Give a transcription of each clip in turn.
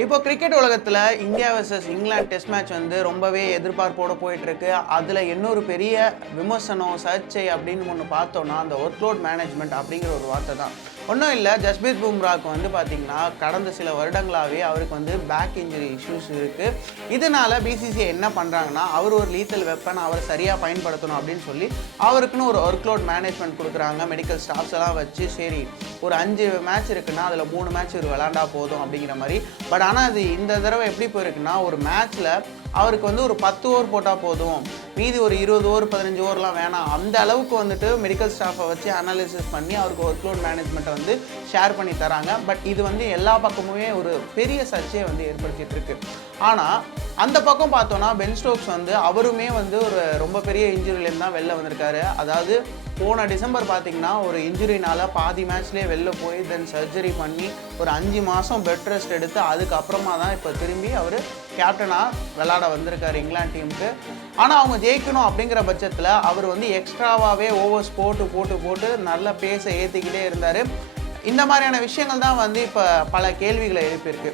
இப்போ கிரிக்கெட் உலகத்தில் India versus England test match வந்து ரொம்பவே எதிர்பார்ப்போடு போயிட்டுருக்கு. அதில் இன்னொரு பெரிய விமர்சனம் சர்ச்சை அப்படின்னு ஒன்று பார்த்தோன்னா அந்த ஒர்க்லோட் மேனேஜ்மெண்ட் அப்படிங்கிற ஒரு வார்த்தை தான். ஒன்றும் இல்லை ஜஸ்பீத் பும்ராவுக்கு வந்து பார்த்தீங்கன்னா கடந்த சில வருடங்களாகவே அவருக்கு வந்து பேக் இன்ஜுரி இஷ்யூஸ் இருக்குது இதனால் பிசிசிஐ என்ன பண்ணுறாங்கன்னா அவர் ஒரு லீத்தல் வெப்பன் அவரை சரியாக பயன்படுத்தணும் அப்படின்னு சொல்லி அவருக்குன்னு ஒரு ஒர்க்லோட் மேனேஜ்மெண்ட் கொடுக்குறாங்க. மெடிக்கல் ஸ்டாஃப்ஸ் எல்லாம் வச்சு சரி ஒரு அஞ்சு மேட்ச் இருக்குன்னா அதில் மூணு மேட்ச் இவர் விளாண்டா போதும் அப்படிங்கிற மாதிரி. பட் ஆனால் அது இந்த தடவை எப்படி போயிருக்குன்னா ஒரு மேட்ச்சில் அவருக்கு வந்து ஒரு பத்து ஓவர் போட்டால் போதும். மீதி ஒரு இருபது ஓவர் பதினஞ்சு ஓவர்லாம் வேணாம். அந்த அளவுக்கு வந்துட்டு மெடிக்கல் ஸ்டாஃபை வச்சு அனாலிசிஸ் பண்ணி அவருக்கு ஒர்க்லோட் மேனேஜ்மெண்ட்டை வந்து ஷேர் பண்ணி தராங்க. பட் இது வந்து எல்லா பக்கமுமே ஒரு பெரிய சர்ச்சையை வந்து ஏற்படுத்திகிட்டு இருக்கு. ஆனால் அந்த பக்கம் பார்த்தோன்னா பென் ஸ்டோக்ஸ் வந்து அவருமே வந்து ஒரு ரொம்ப பெரிய இன்ஜுரியிலேருந்து தான் வெளில வந்திருக்காரு. அதாவது போன டிசம்பர் பார்த்தீங்கன்னா ஒரு இன்ஜுரினால் பாதி மேட்ச்லேயே வெளில போய் தென் சர்ஜரி பண்ணி ஒரு அஞ்சு மாதம் பெட் ரெஸ்ட் எடுத்து அதுக்கப்புறமா தான் இப்போ திரும்பி அவர் கேப்டனாக விளாட வந்திருக்காரு இங்கிலாந்து டீமுக்கு ஆனால் அவங்க ஜெயிக்கணும் அப்படிங்கிற பட்சத்தில் அவர் வந்து எக்ஸ்ட்ராவாகவே ஓவர்ஸ் போட்டு போட்டு போட்டு நல்ல பேச ஏற்றிக்கிட்டே இருந்தார். இந்த மாதிரியான விஷயங்கள் தான் வந்து இப்போ பல கேள்விகளை எழுப்பியிருக்கு.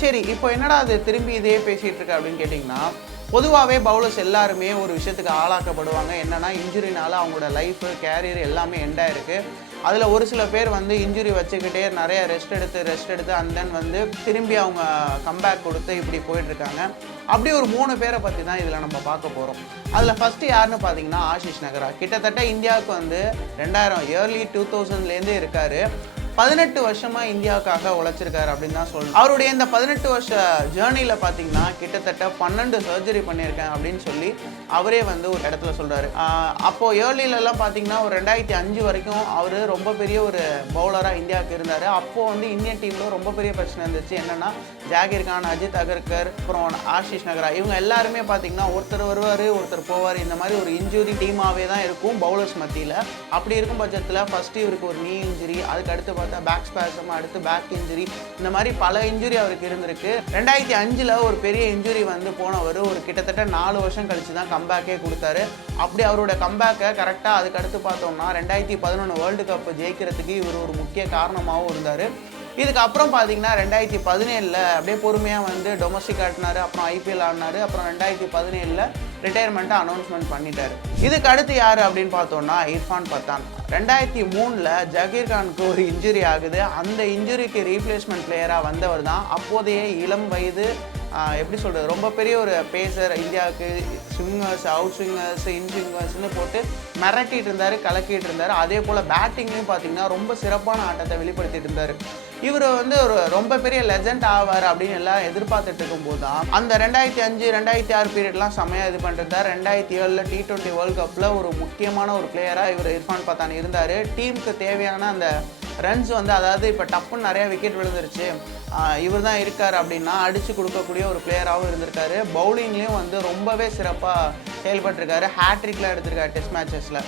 சரி இப்போ என்னடா அது திரும்பி இதே பேசிகிட்டு இருக்கு அப்படின்னு கேட்டிங்கன்னா பொதுவாகவே பவுலர்ஸ் எல்லாருமே ஒரு விஷயத்துக்கு ஆளாக்கப்படுவாங்க. என்னென்னா இன்ஜுரினால அவங்களோட லைஃபு கேரியர் எல்லாமே எண்டாக இருக்குது அதில் ஒரு சில பேர் வந்து இன்ஜுரி வச்சுக்கிட்டே நிறைய ரெஸ்ட் எடுத்து ரெஸ்ட் எடுத்து அண்ட் தென் வந்து திரும்பி அவங்க கம்பேக் கொடுத்து இப்படி போயிட்டுருக்காங்க அப்படி ஒரு மூணு பேரை பற்றி தான் இதில் நம்ம பார்க்க போகிறோம் அதில் ஃபஸ்ட்டு யாருன்னு பார்த்தீங்கன்னா ஆஷிஷ் நகரா. கிட்டத்தட்ட இந்தியாவுக்கு வந்து ரெண்டாயிரம் இயர்லி டூ தௌசண்ட்லேருந்து இருக்கார். பதினெட்டு வருஷமா இந்தியாவுக்காக உழைச்சிருக்காரு அப்படின்னு தான் சொல்லணும். அவருடைய இந்த பதினெட்டு வருஷ ஜேர்னியில் பார்த்தீங்கன்னா கிட்டத்தட்ட பன்னெண்டு சர்ஜரி பண்ணியிருக்கேன் அப்படின்னு சொல்லி அவரே வந்து ஒரு இடத்துல சொல்றாரு. அப்போ ஏர்லியிலலாம் பார்த்தீங்கன்னா ஒரு ரெண்டாயிரத்தி அஞ்சு வரைக்கும் அவர் ரொம்ப பெரிய ஒரு பவுலராக இந்தியாவுக்கு இருந்தார். அப்போ வந்து இந்தியன் டீமில் ரொம்ப பெரிய பிரச்சனை இருந்துச்சு. என்னன்னா ஜாகிர் கான் அஜித் அகர்கர் அப்புறம் ஆஷிஷ் நகரா இவங்க எல்லாருமே பார்த்தீங்கன்னா ஒருத்தர் வருவார் ஒருத்தர் போவார். இந்த மாதிரி ஒரு இன்ஜுரி டீமாகவே தான் இருக்கும் பவுலர்ஸ் மத்தியில். அப்படி இருக்கும் பட்சத்தில் ஃபஸ்ட்டு இவருக்கு ஒரு நீ இன்ஜுரி அதுக்கு அடுத்து பார்த்தா பேக் ஸ்பேசம் அடுத்து பேக் இன்ஜுரி இந்த மாதிரி பல இன்ஜுரி அவருக்கு இருந்திருக்கு. ரெண்டாயிரத்தி அஞ்சில் ஒரு பெரிய இன்ஜுரி வந்து போனவர் ஒரு கிட்டத்தட்ட நாலு வருஷம் கழிச்சு தான் கம்பேக்கே கொடுத்தாரு. அப்படி அவரோட கம்பேக்கை கரெக்டாக அதுக்கு அடுத்து பார்த்தோம்னா ரெண்டாயிரத்தி பதினொன்று வேர்ல்டு கப் ஜெயிக்கிறதுக்கு இவர் ஒரு முக்கிய காரணமாகவும் இருந்தார். இதுக்கு அப்புறம் பார்த்தீங்கன்னா ரெண்டாயிரத்தி பதினேழில் அப்படியே பொறுமையாக வந்து டொமஸ்டிக் ஆடினாரு அப்புறம் ஐபிஎல் ஆடினாரு அப்புறம் ரெண்டாயிரத்தி பதினேழில் ரிட்டையர்மெண்ட்டை அனௌன்ஸ்மெண்ட் பண்ணிட்டாரு. இதுக்கு அடுத்து யார் அப்படின்னு பார்த்தோம்னா இர்ஃபான் பத்தான். ரெண்டாயிரத்தி மூணில் ஜகீர் கானுக்கு ஒரு இன்ஜுரி ஆகுது. அந்த இன்ஜுரிக்கு ரீப்ளேஸ்மெண்ட் பிளேயராக வந்தவர் தான். அப்போதைய இளம் வயது எப்படி சொல்கிறது ரொம்ப பெரிய ஒரு பேசர் இந்தியாவுக்கு ஸ்விங்கர்ஸ் அவுட் ஸ்விங்கர்ஸ் இன் ஸ்விங்கர்ஸ்னு போட்டு மிரட்டிட்டு இருந்தார் கலக்கிட்டு இருந்தார். அதே போல் பேட்டிங்லேயும் பார்த்தீங்கன்னா ரொம்ப சிறப்பான ஆட்டத்தை வெளிப்படுத்திட்டு இருந்தார். இவர் வந்து ஒரு ரொம்ப பெரிய லெஜண்ட் ஆவார் அப்படின்னு எல்லாம் எதிர்பார்த்துட்டு இருக்கும்போது தான் அந்த ரெண்டாயிரத்தி அஞ்சு ரெண்டாயிரத்தி ஆறு பீரியட்லாம் செம்மையாக இது பண்ணிட்டு ரெண்டாயிரத்தி ஏழில் டி ட்வெண்ட்டி வேர்ல்ட் கப்பில் ஒரு முக்கியமான ஒரு பிளேயராக இவர் இர்ஃபான் பத்தான் இருந்தார். டீமுக்கு தேவையான அந்த ரன்ஸ் வந்து அதாவது இப்போ டப்புன்னு நிறையா விக்கெட் விழுந்துருச்சு. இவர் தான் இருக்கார் அப்படின்னா அடித்து கொடுக்கக்கூடிய ஒரு பிளேயராகவும் இருந்திருக்காரு. பவுலிங்லேயும் வந்து ரொம்பவே சிறப்பாக செயல்பட்டிருக்காரு. ஹேட்ரிக்லாம் எடுத்திருக்காரு டெஸ்ட் மேட்சஸில்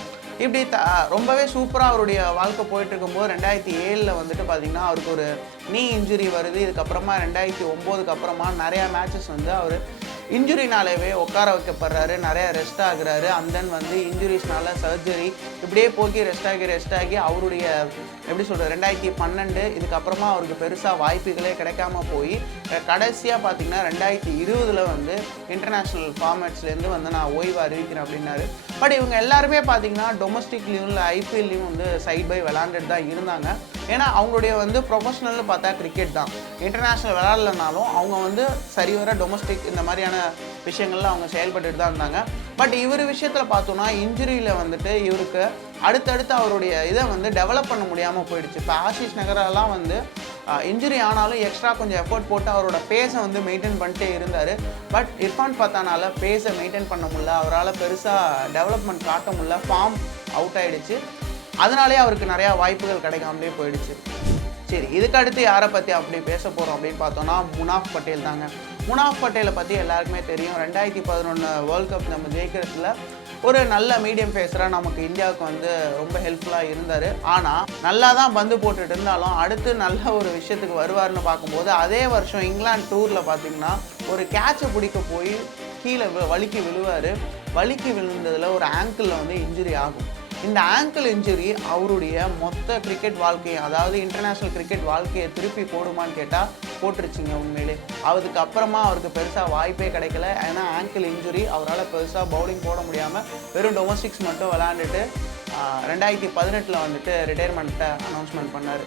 இப்படி த ரொம்பவே சூப்பராக அவருடைய வாழ்க்கை போயிட்டு இருக்கும்போது ரெண்டாயிரத்தி ஏழில் வந்துட்டு பார்த்தீங்கன்னா அவருக்கு ஒரு நீ இன்ஜுரி வருது. இதுக்கப்புறமா ரெண்டாயிரத்தி ஒம்போதுக்கு அப்புறமா நிறையா மேட்சஸ் வந்து அவர் இன்ஜுரினாலேவே உட்கார வைக்கப்படுறாரு நிறைய ரெஸ்ட் ஆகுறாரு. அண்ட் தென் வந்து இன்ஜுரிஸ்னால சர்ஜரி இப்படியே போக்கி ரெஸ்ட் ஆகி ரெஸ்ட் ஆகி அவருடைய எப்படி சொல்கிறது ரெண்டாயிரத்தி பன்னெண்டு இதுக்கப்புறமா அவருக்கு பெருசாக வாய்ப்புகளே கிடைக்காம போய் கடைசியாக பார்த்தீங்கன்னா ரெண்டாயிரத்தி இருபதில் வந்து இன்டர்நேஷ்னல் ஃபார்மேட்ஸ்லேருந்து வந்து நான் ஓய்வு அறிவிக்கிறேன் அப்படின்னாரு. பட் இவங்க எல்லாருமே பார்த்தீங்கன்னா டொமஸ்டிக்லேயும் இல்லை ஐபிஎல்லையும் வந்து சைட் பை விளாண்டுட்டு தான் இருந்தாங்க. ஏன்னா அவங்களுடைய வந்து ப்ரொஃபஷனல்னு பார்த்தா கிரிக்கெட் தான். இன்டர்நேஷ்னல் விளாட்லனாலும் அவங்க வந்து சரிவர டொமஸ்டிக் இந்த மாதிரியான விஷயங்கள்ல அவங்க செயல்பட்டுட்டு தான் இருந்தாங்க. பட் இவர் விஷயத்தில் பார்த்தோன்னா இன்ஜுரியில் வந்துட்டு இவருக்கு அடுத்தடுத்து அவருடைய இதை வந்து டெவலப் பண்ண முடியாமல் போயிடுச்சு. இப்போ ஆஷிஷ் நகரெல்லாம் வந்து இன்ஜுரி ஆனாலும் எக்ஸ்ட்ரா கொஞ்சம் எஃபோர்ட் போட்டு அவரோட பேஸை வந்து மெயின்டைன் பண்ணிட்டே இருந்தார். பட் இர்ஃபான் பார்த்தானால பேஸை மெயின்டைன் பண்ண முடியல. அவரால் பெருசாக டெவலப்மெண்ட் காட்ட முடியல. ஃபார்ம் அவுட் ஆகிடுச்சு அதனாலே அவருக்கு நிறையா வாய்ப்புகள் கிடைக்காமலே போயிடுச்சு. சரி இதுக்கு அடுத்து யாரை பற்றி அப்படி பேச போகிறோம் அப்படின்னு பார்த்தோன்னா முனாஃப் பட்டேல் தாங்க. முனாஃப் பட்டேலை பற்றி எல்லாருக்குமே தெரியும். ரெண்டாயிரத்தி பதினொன்று வேர்ல்ட் கப் நம்ம ஜெயிக்கிறதுல ஒரு நல்ல மீடியம் ஃபேஸராக நமக்கு இந்தியாவுக்கு வந்து ரொம்ப ஹெல்ப்ஃபுல்லாக இருந்தார். ஆனால் நல்லா தான் பந்து போட்டுட்டு இருந்தாலும் அடுத்து நல்ல ஒரு விஷயத்துக்கு வருவார்னு பார்க்கும்போது அதே வருஷம் இங்கிலாந்து டூரில் பார்த்தீங்கன்னா ஒரு கேட்சை பிடிக்க போய் கீழே வலிக்கு வழுக்கி விழுவார். வழுக்கி விழுந்ததில் ஒரு ஆங்கிளில் வந்து இன்ஜுரி ஆகும். இந்த ஆங்கிள் இன்ஜுரி அவருடைய மொத்த கிரிக்கெட் வாழ்க்கையை அதாவது இன்டர்நேஷ்னல் கிரிக்கெட் வாழ்க்கையை திருப்பி போடுமான்னு கேட்டால் போட்டுருச்சுங்க உண்மையிலே. அதுக்கு அப்புறமா அவருக்கு பெருசாக வாய்ப்பே கிடைக்கல. ஏன்னா ஆங்கிள் இன்ஜுரி அவரால் பெருசாக பவுலிங் போட முடியாமல் வெறும் டொமஸ்டிக்ஸ் மட்டும் விளாண்டுட்டு ரெண்டாயிரத்தி பதினெட்டில் வந்துட்டு ரிட்டையர்மெண்ட்டை அனௌன்ஸ்மெண்ட் பண்ணார்.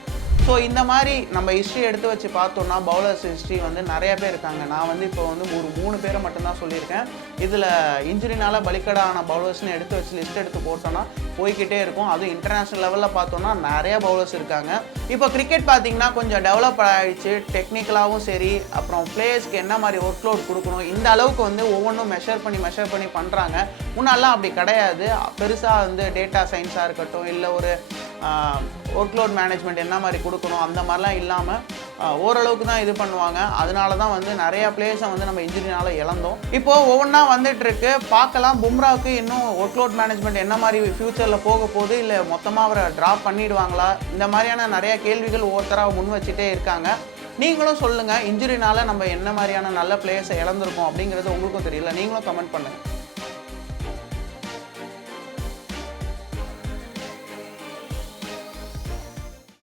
ஸோ இந்த மாதிரி நம்ம ஹிஸ்ட்ரி எடுத்து வச்சு பார்த்தோம்னா பவுலர்ஸ் ஹிஸ்ட்ரி வந்து நிறைய பேர் இருக்காங்க. நான் வந்து இப்போ வந்து ஒரு மூணு பேரை மட்டும்தான் சொல்லியிருக்கேன். இதில் இன்ஜுரினால் பலிக்கடான பவுலர்ஸ்னு எடுத்து வச்சு லிஸ்ட் எடுத்து போட்டோன்னா போய்க்கிட்டே இருக்கும். அதுவும் இன்டர்நேஷ்னல் லெவலில் பார்த்தோன்னா நிறைய பவுலர்ஸ் இருக்காங்க. இப்போ கிரிக்கெட் பார்த்தீங்கன்னா கொஞ்சம் டெவலப் ஆகிடுச்சு டெக்னிக்கலாகவும் சரி. அப்புறம் பிளேயர்ஸ்க்கு என்ன மாதிரி ஒர்க் லோட் கொடுக்கணும்? இந்த அளவுக்கு வந்து ஒவ்வொன்றும் மெஷர் பண்ணி மெஷர் பண்ணி பண்ணுறாங்க முன்னாலாம் அப்படி கிடையாது. பெருசாக வந்து டேட்டா சயின்ஸாக இருக்கட்டும் இல்லை ஒரு ஒர்க்லோட் மேனேஜ்மெண்ட் என்ன மாதிரி கொடுக்கணும் அந்த மாதிரிலாம் இல்லாமல் ஓரளவுக்கு தான் இது பண்ணுவாங்க. அதனால தான் வந்து நிறைய பிளேயர்ஸை வந்து நம்ம இன்ஜுரினால இழந்தோம். இப்போது ஒவ்வொன்றா வந்துட்டுருக்கு பார்க்கலாம் பும்ராவுக்கு இன்னும் ஒர்க் லோட் மேனேஜ்மெண்ட் என்ன மாதிரி ஃப்யூச்சரில் போக போகுது இல்லை மொத்தமாக அவரை ட்ராப் பண்ணிடுவாங்களா? இந்த மாதிரியான நிறையா கேள்விகள் ஒவ்வொருத்தராக முன் வச்சுட்டே இருக்காங்க. நீங்களும் சொல்லுங்கள் இன்ஜுரினால் நம்ம என்ன மாதிரியான நல்ல பிளேயர்ஸை இழந்திருக்கோம் அப்படிங்கிறது உங்களுக்கும் தெரியல. நீங்களும் கமெண்ட் பண்ணுங்கள்